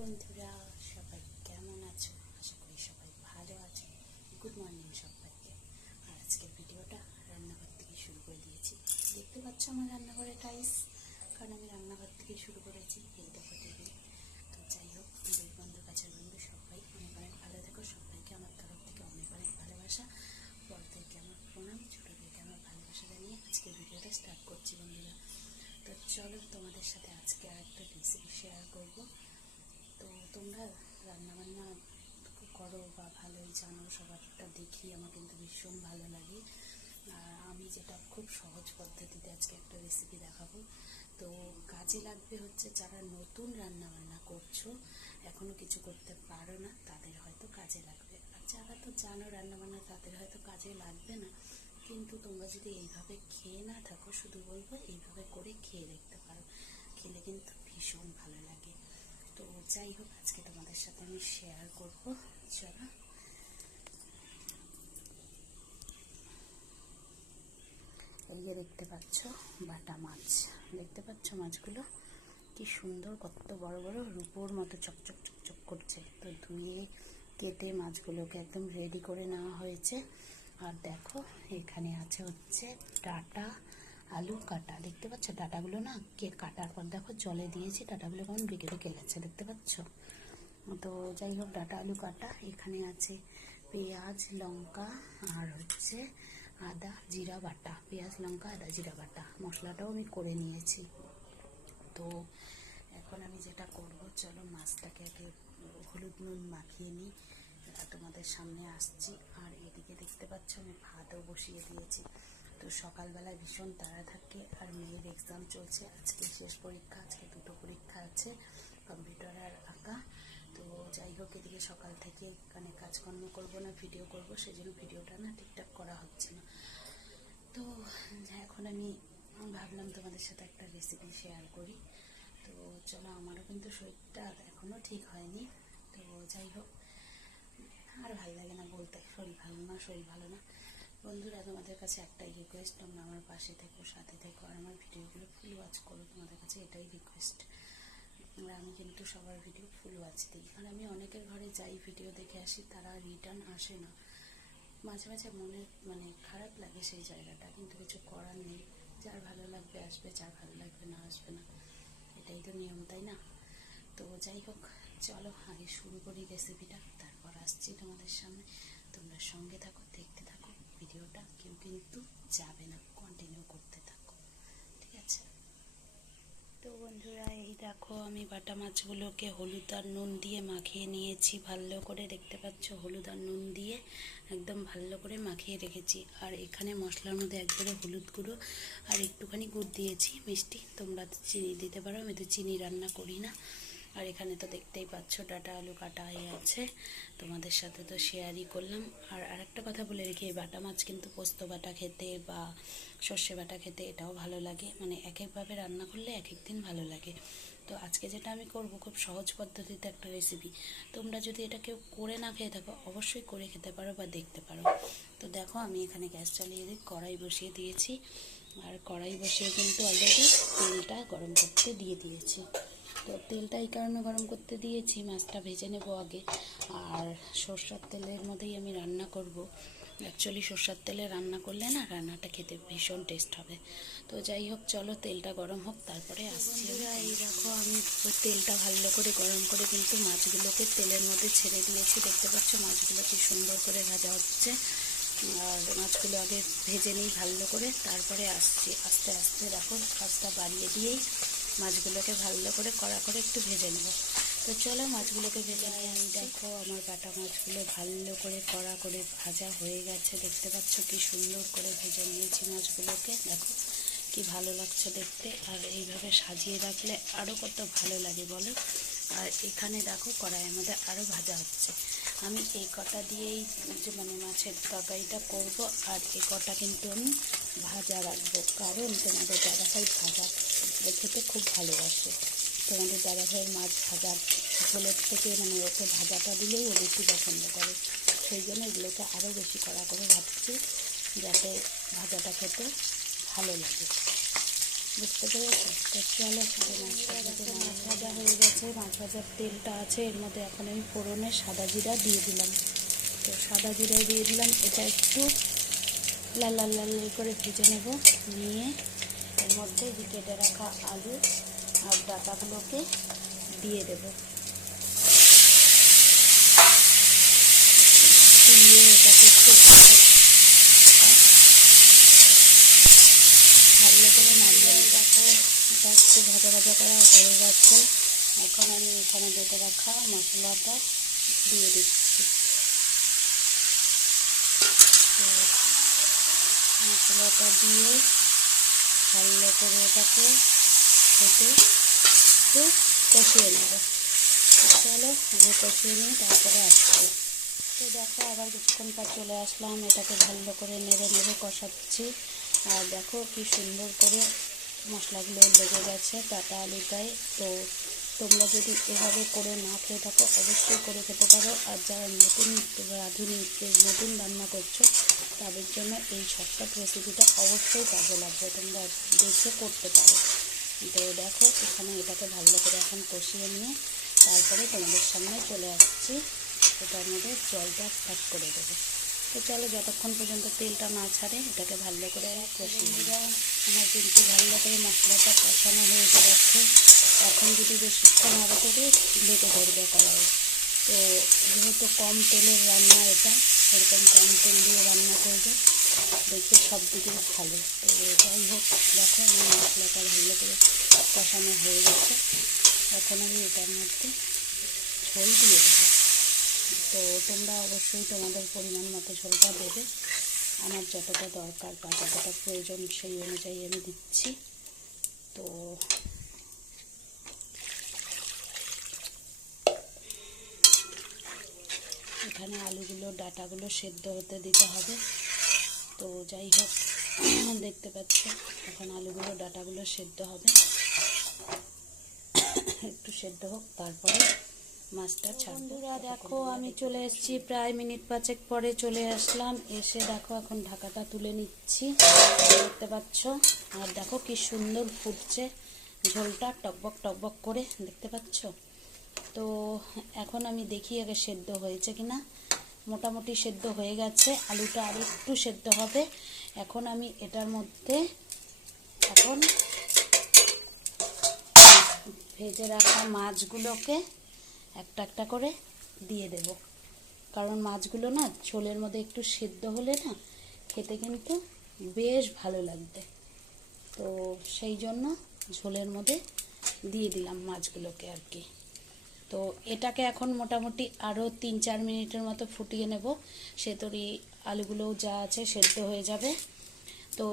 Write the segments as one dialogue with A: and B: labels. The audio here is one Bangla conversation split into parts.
A: বন্ধুরা, সবাই কেমন আছো? আশা করি সবাই ভালো আছো। গুড মর্নিং সবাইকে। আর আজকের ভিডিওটা রান্নাঘর থেকে শুরু করে দিয়েছি। দেখতে পাচ্ছ আমার রান্নাঘরে টাইস কারণ আমি রান্নাঘর থেকে শুরু করেছি এই দেখো টেবিল তো যাই হোক দুই বন্ধু কাছের বন্ধু সবাই অনেক অনেক ভালো থেকো। সবাইকে আমার তরফ থেকে অনেক অনেক ভালোবাসা। বড়দেরকে আমার প্রণাম, ছোটোদেরকে আমার ভালোবাসা জানিয়ে আজকের ভিডিওটা স্টার্ট করছি বন্ধুরা। তো চলো তোমাদের সাথে আজকে আর একটা রেসিপি শেয়ার করব। তো তোমরা রান্নাবান্না করো বা ভালোই জানো, সবারটা দেখি, আমার কিন্তু ভীষণ ভালো লাগে। আর আমি যেটা খুব সহজ পদ্ধতিতে আজকে একটা রেসিপি দেখাবো। তো কাজে লাগবে হচ্ছে যারা নতুন রান্নাবান্না করছ, এখনও কিছু করতে পারো না, তাদের হয়তো কাজে লাগবে। আর যারা তো জানো রান্নাবান্না, তাদের হয়তো কাজে লাগবে না। কিন্তু তোমরা যদি এইভাবে খেয়ে না থাকো, শুধু বলব এইভাবে করে খেয়ে দেখতে পারো। খেলে কিন্তু ভীষণ ভালো লাগে। তো যাই হোক, আজকে তোমাদের সাথে আমি শেয়ার করব চলো এই যে দেখতে পাচ্ছ, বাটা মাছ। দেখতে পাচ্ছ মাছগুলো? কি সুন্দর, কত বড় বড়, রূপোর মতো চকচক চকচক করছে। তো ধুয়ে কেটে মাছগুলোকে একদম রেডি করে নেওয়া হয়েছে। আর দেখো, এখানে আছে হচ্ছে ডাটা আলু কাটা, দেখতে পাচ্ছ? ডাটাগুলো না কে কাটার পর, দেখো জলে দিয়েছি, ডাটাগুলো কেমন বেঁকে বেঁকে যাচ্ছে দেখতে পাচ্ছ? তো যাই হোক, ডাটা, আলু, কাটা, এখানে আছে পেঁয়াজ, লঙ্কা, আর হচ্ছে আদা, জিরা, বাটা, পেঁয়াজ, লঙ্কা, আদা, জিরা, বাটা, মশলাটাও আমি করে নিয়েছি। তো এখন আমি যেটা করব, চলো মাছটাকে আগে হলুদ নুন মাখিয়ে নিই তোমাদের সামনে আসছি। আর এদিকে দেখতে পাচ্ছ, আমি ভাতও বসিয়ে দিয়েছি। তো সকালবেলায় ভীষণ তাড়া থাকে আর মেয়ের এক্সাম চলছে। আজকে শেষ পরীক্ষা, আজকে দুটো পরীক্ষা আছে কম্পিউটার আর আঁকা। তো যাই হোক, এদিকে সকাল থেকে মানে কাজকর্ম করব না ভিডিও করব, সেজন্য ভিডিওটা না ঠিকঠাক করা হচ্ছে না। তো এখন আমি ভাবলাম তোমাদের সাথে একটা রেসিপি শেয়ার করি। তো চলো, আমারও কিন্তু শরীরটা এখনও ঠিক হয়নি। তো যাই হোক, আর ভালো লাগে না বলতে, শরীর ভালো না, শরীর ভালো না। বন্ধুরা, তোমাদের কাছে একটাই রিকোয়েস্ট তোমরা আমার পাশে থেকো, সাথে থেকো, আর আমার ভিডিওগুলো ফুল ওয়াচ করো, তোমাদের কাছে এটাই রিকোয়েস্ট আর আমি কিন্তু সবার ভিডিও ফুল ওয়াচ দিই। আর আমি অনেকের ঘরে যাই ভিডিও দেখে আসি, তারা রিটার্ন আসে না। মাঝে মাঝে মনে মানে খারাপ লাগে সেই জায়গাটা, কিন্তু কিছু করার নেই। যার ভালো লাগবে আসবে, যার ভালো লাগবে না আসবে না। এটাই তো নিয়ম, তাই না? তো যাই হোক, চলো আগে শুরু করি রেসিপিটা তারপর আসছি তোমাদের সামনে। তোমরা সঙ্গে থাকো, দেখতে থাকো। ভিডিওটা কেউ কিন্তু যাবে না কন্টিনিউ করতে থাকো, ঠিক আছে? তো বন্ধুরা, এই দেখো আমি বাটা মাছগুলোকে হলুদ আর নুন দিয়ে মাখিয়ে নিয়েছি, ভালো করে দেখতে পাচ্ছ, হলুদ আর নুন দিয়ে একদম ভালো করে মাখিয়ে রেখেছি। আর এখানে মশলার মধ্যে একবারে হলুদ গুঁড়ো আর একটুখানি গুড় দিয়েছি, মিষ্টি, তোমরা তো চিনি দিতে পারো, আমি তো চিনি রান্না করি না। আর এখানে তো দেখতেই পাচ্ছ ডাটা, আলু কাটা হয়ে আছে। তোমাদের সাথে তো শেয়ারই করলাম। আর আরেকটা কথা বলে রেখে, এই বাটা মাছ কিন্তু পোস্ত বাটা খেতে বা সর্ষে বাটা খেতে এটাও ভালো লাগে। মানে এক একভাবে রান্না করলে এক এক দিন ভালো লাগে। তো আজকে যেটা আমি করব খুব সহজ পদ্ধতিতে একটা রেসিপি তোমরা যদি এটা কেউ করে না খেয়ে থাকো, অবশ্যই করে খেতে পারো বা দেখতে পারো। তো দেখো, আমি এখানে গ্যাস চালিয়ে দিই কড়াই বসিয়ে দিয়েছি। আর কড়াই বসিয়ে কিন্তু অলরেডি তেলটা গরম করতে দিয়ে দিয়েছি। তো তেলটা এই কারণে গরম করতে দিয়েছি, মাছটা ভেজে নেব আগে। আর সর্ষার তেলের মধ্যেই আমি রান্না করব। অ্যাকচুয়ালি সর্ষার তেলে রান্না করলে না রান্নাটা খেতে ভীষণ টেস্ট হবে। তো যাই হোক, চলো তেলটা গরম হোক, তারপরে আসছি এই দেখো, আমি তেলটা ভালো করে গরম করে কিন্তু মাছগুলোকে তেলের মধ্যে ছেড়ে দিয়েছি। দেখতে পাচ্ছ মাছগুলো কি সুন্দর করে ভাজা হচ্ছে। আর মাছগুলো আগে ভেজে নিই ভালো করে, তারপরে আসছি। আস্তে আস্তে দেখো, কাজটা বাড়িয়ে দিয়েই মাছগুলোকে ভালো করে, কড়া করে একটু ভেজে নেব। তো চলো মাছগুলোকে ভেজে নিয়ে আমি দেখো আমার বাটা মাছগুলো ভালো করে কড়া করে ভাজা হয়ে গেছে। দেখতে পাচ্ছ কি সুন্দর করে ভেজে নিয়েছি মাছগুলোকে। দেখো কি ভালো লাগছে দেখতে। আর এইভাবে সাজিয়ে রাখলে আরও কত ভালো লাগে বলো। আর এখানে দেখো কড়াই আমাদের আরও ভাজা হচ্ছে। আমি এই কটা দিয়েই যে মানে মাছের তরকারিটা করব, আর এই কটা কিন্তু আমি ভাজা রাখব। কারণ তোমাদের দাদাভাই ভাজা খেতে খুব ভালোবাসে। তোমাদের দাদা দাদাভাইয়ের মাছ ভাজা ঝোলের থেকে মানে ওকে ভাজাটা দিলেই ও বেশি পছন্দ করে। সেই জন্য এগুলোকে আরও বেশি কড়া করে ভাবছি যাতে ভাজাটা খেতে ভালো লাগে। বুঝতে পেরেছ চলো মাছ ভাজা হয়ে গেছে। মাছ ভাজার তেলটা আছে, এর মধ্যে এখন আমি ফোড়নে সাদা জিরা দিয়ে দিলাম। তো সাদা জিরা দিয়ে দিলাম। এটা একটু লাল লাল লাল লাল করে ভেজে নেব। নিয়ে এর মধ্যে যে কেটে রাখা আলু আর ডাটাগুলোকে দিয়ে দেব দিয়ে এটাকে একটু ভালো ভালো করে নাড়িয়ে দেখো এটা একটু ভাজা ভাজা করা হয়ে গেছে। এখন আমি এখানে বেটে রাখা মশলাটা দিয়ে দিচ্ছি। মশলাটা দিয়ে ভালো করে এটাকে কেটে একটু কষিয়ে নেব। চলো, আগে কষিয়ে নিই, তারপরে আসছি। তো দেখো, আবার কিছুক্ষণ পর চলে আসলাম। এটাকে ভালো করে নেড়ে নেড়ে কষাচ্ছি। আর দেখো কি সুন্দর করে মশলাগুলো লেগে গেছে, ডাটা আলুটায় তো তোমরা যদি এভাবে করে না খেয়ে থাকো, অবশ্যই করে খেতে পারো। আর যারা নতুন রাঁধুনি নতুন রান্না করছ, তাদের জন্য এই শর্টকাট রেসিপিটা অবশ্যই কাজে লাগবে। তোমরা দেখে করতে পারো। তো দেখো, এখানে এটাকে ভালো করে এখন কষিয়ে নিয়ে তারপরে তোমাদের সামনে চলে আসছি। এটার মধ্যে জলটা স্টার্ট করে দেবো। তো চলো, যতক্ষণ পর্যন্ত তেলটা না ছাড়ে, এটাকে ভালো করে কষিয়ে। আমার কিন্তু ভালো করে মশলাটা কষানো হয়ে যাচ্ছে। এখন যদি বেশিক্ষণ আরও করে লেগে ধরবে কড়াই তো যেহেতু কম তেলের রান্না এটা এরকম কম তেল দিয়ে রান্না করবে। দেখবে সব দিকে ভালো। তো যাই হোক, দেখো আমার মশলাটা ভালো করে কষানো হয়ে গেছে। এখন আমি এটার মধ্যে ঝোল দিয়ে দেবো। তো তোমরা অবশ্যই তোমাদের পরিমাণ মতো ঝোলটা দেবে। আমার যতটা দরকার বা যতটা প্রয়োজন সেই অনুযায়ী আমি দিচ্ছি। তো এখানে আলুগুলো, ডাটাগুলো সেদ্ধ হতে দিতে হবে। তো যাই হোক, দেখতে পাচ্ছ, এখন আলুগুলো, ডাটাগুলো সেদ্ধ হবে। একটু সেদ্ধ হোক, তারপরে মাছটা বন্ধুরা, দেখো, আমি চলে এসেছি প্রায় মিনিট পাঁচেক পরে চলে আসলাম। এসে দেখো, এখন ঢাকাটা তুলে নিচ্ছি। দেখতে পাচ্ছ? আর দেখো কি সুন্দর ফুটছে ঝোলটা, টকবক টকবক করে, দেখতে পাচ্ছ? তো এখন আমি দেখি আগে সেদ্ধ হয়েছে কিনা। মোটামুটি সেদ্ধ হয়ে গেছে, আলুটা আর একটু সেদ্ধ হবে। এখন আমি এটার মধ্যে এখন ভেজে রাখা মাছগুলোকে একটা একটা করে দিয়ে দেব। কারণ মাছগুলো না ঝোলের মধ্যে একটু সেদ্ধ হলে না খেতে কিন্তু বেশ ভালো লাগবে। তো সেই জন্য ঝোলের মধ্যে দিয়ে দিলাম মাছগুলোকে আর কি। তো এটাকে এখন মোটামুটি আরও তিন চার মিনিটের মতো ফুটিয়ে নেব। সেতরি আলুগুলোও যা আছে সেদ্ধ হয়ে যাবে। তো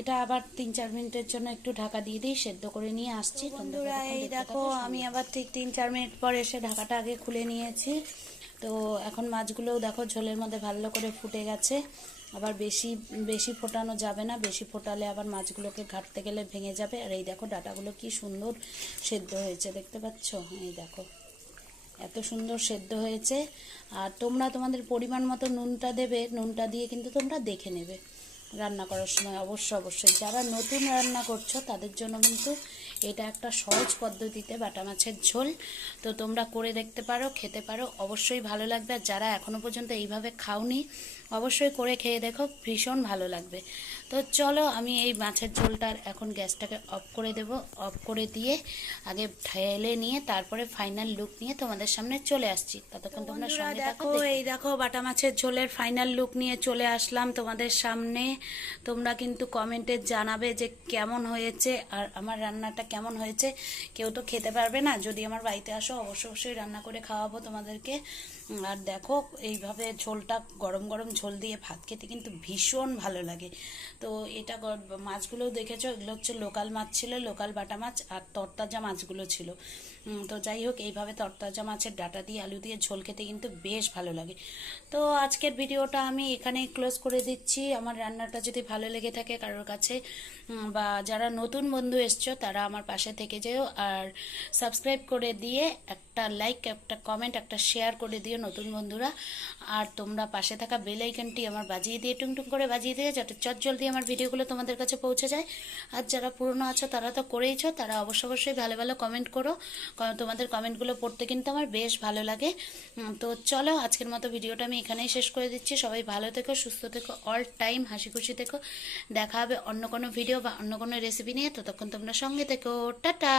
A: এটা আবার তিন চার মিনিটের জন্য একটু ঢাকা দিয়ে দিই সেদ্ধ করে নিয়ে আসছি। বন্ধুরা এই দেখো আমি আবার ঠিক তিন চার মিনিট পর এসে ঢাকাটা আগে খুলে নিয়েছি। তো এখন মাছগুলোও দেখো ঝোলের মধ্যে ভালো করে ফুটে গেছে। আবার বেশি বেশি ফোটানো যাবে না বেশি ফোটালে আবার মাছগুলোকে ঘাটতে গেলে ভেঙে যাবে। আর এই দেখো ডাটাগুলো কি সুন্দর সেদ্ধ হয়েছে দেখতে পাচ্ছ? এই দেখো এত সুন্দর সেদ্ধ হয়েছে। আর তোমরা তোমাদের পরিমাণ মতো নুনটা দেবে নুনটা দিয়ে কিন্তু তোমরা দেখে নেবে। রান্না করার সময় অবশ্যই অবশ্যই। যারা নতুন রান্না করছ, তাদের জন্য কিন্তু এটা একটা সহজ পদ্ধতিতে বাটা মাছের ঝোল। তো তোমরা করে দেখতে পারো, খেতে পারো। অবশ্যই ভালো লাগবে। আর যারা এখনও পর্যন্ত এইভাবে খাওনি অবশ্যই করে খেয়ে দেখো ভীষণ ভালো লাগবে। তো চলো আমি এই মাছের ঝোলটার এখন গ্যাসটাকে অফ করে দেব। অফ করে দিয়ে আগে ঢেলে নিয়ে তারপরে ফাইনাল লুক নিয়ে তোমাদের সামনে চলে আসছি। ততক্ষণ তোমরা সঙ্গে দেখো এই দেখো বাটা মাছের ঝোলের ফাইনাল লুক নিয়ে চলে আসলাম তোমাদের সামনে। তোমরা কিন্তু কমেন্টে জানাবে যে কেমন হয়েছে আর আমার রান্নাটা কেমন হয়েছে। কেউ তো খেতে পারবে না যদি আমার বাড়িতে আসো অবশ্যই অবশ্যই রান্না করে খাওয়াবো তোমাদেরকে। আর দেখো এইভাবে ঝোলটা গরম গরম ঝোল দিয়ে ভাত খেতে কিন্তু ভীষণ ভালো লাগে। তো এটা মাছগুলো দেখেছ? এগুলো হচ্ছে লোকাল মাছ ছিল, লোকাল বাটা মাছ আর তরতাজা মাছগুলো ছিল। তো যাই হোক, এইভাবে তরতাজা মাছের ডাটা দিয়ে আলু দিয়ে ঝোল খেতে কিন্তু বেশ ভালো লাগে। তো আজকের ভিডিওটা আমি এখানেই ক্লোজ করে দিচ্ছি। আমার রান্নাটা যদি ভালো লেগে থাকে কারোর কাছে বা যারা নতুন বন্ধু এসছো, তারা আমার পাশে থেকে যেও। আর সাবস্ক্রাইব করে দিয়ে একটা লাইক একটা কমেন্ট একটা শেয়ার করে দিও নতুন বন্ধুরা। আর তোমরা পাশে থাকা বেল আইকনটি আমার বাজিয়ে দিয়ে টুং করে বাজিয়ে দিয়ে যাতে চট জলদি আমার ভিডিওগুলো তোমাদের কাছে পৌঁছে যায়। আর যারা পুরনো আছো, তারা তো করেইছো, তারা অবশ্য অবশ্যই ভালো ভালো কমেন্ট করো। তোমাদের কমেন্টগুলো পড়তে কিন্তু আমার বেশ ভালো লাগে। তো চলো, আজকের মতো ভিডিওটা আমি এখানেই শেষ করে দিচ্ছি। সবাই ভালো থেকো, সুস্থ থেকো অল টাইম হাসি খুশি থেকো। দেখা হবে অন্য কোনো ভিডিও বা অন্য কোনো রেসিপি নিয়ে। ততক্ষণ তোমরা সঙ্গে থেকো। টাটা!